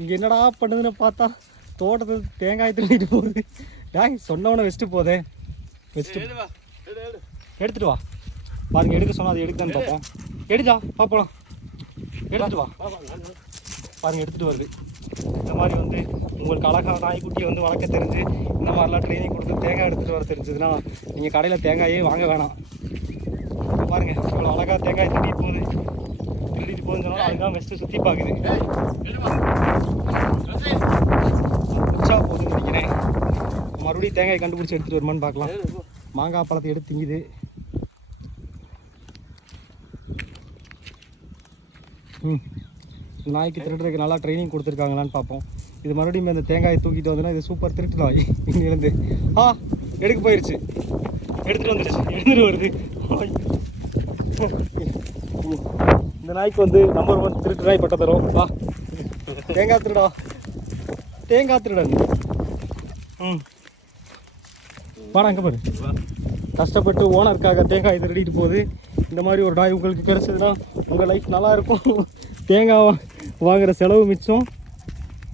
இங்க என்னடா பண்ணுதுன்னு பார்த்தா தோட்டத்தில் தேங்காய் திருடிட்டு போகுது. டாய் சொன்னவன வச்சுட்டு போதே. வச்சுட்டு. எடுத்துட்டு வா. பாருங்க எடுக்க சொன்னா அது எடுக்குதான்னு பார்ப்போம் எடுதா பார்ப்போம் எடுத்துட்டு வா. பாருங்க எடுத்துட்டு வருது. இந்த மாதிரி வந்து உங்களுக்கு அழகான நாய்க்குட்டியை வந்து வளர்க்க தெரிஞ்சு இந்த மாதிரிலாம் ட்ரைனிங் கொடுத்து தேங்காய் எடுத்துட்டு வர தெரிஞ்சதுன்னா நீங்கள் கடையில் தேங்காயே வாங்க வேணாம். பாருங்க இவ்வளோ அழகாக தேங்காய் திருடிட்டு போகுது. திருடிட்டு போகுதுன்னு சொன்னாலும் அதுதான் பெஸ்ட்டு சுற்றி பார்க்குது. உச்சா போகுதுன்னு நினைக்கிறேன். மறுபடியும் தேங்காய் கண்டுபிடிச்சி எடுத்துட்டு வருமான்னு பார்க்கலாம். மாங்காய் பழத்தை எடுத்து திங்குது. ம். நாய்க்கு திருடுறதுக்கு நல்லா ட்ரைனிங் கொடுத்துருக்காங்களான்னு பார்ப்போம். இது மறுபடியும் இந்த தேங்காயை தூக்கிட்டு வந்தோன்னா இது சூப்பர் திருட்டு நாய். இன்னிலேருந்து ஆ எடுக்க போயிடுச்சு எடுத்துகிட்டு வந்துடுச்சு எடுத்துகிட்டு வருது. இந்த நாய்க்கு வந்து நம்பர் ஒன் திருட்டு நாய் பட்டம் தரும் வா. தேங்காய் திருடா. தேங்காய் திருடன் ம். வாடா அங்கே பாரு. கஷ்டப்பட்டு ஓனருக்காக தேங்காய் திருடிட்டு போகுது. இந்த மாதிரி ஒரு நாய் உங்களுக்கு கிடைச்சதுன்னா உங்கள் லைஃப் நல்லா இருக்கும். தேங்காய் வா- வாங்குற செலவு மிச்சம்.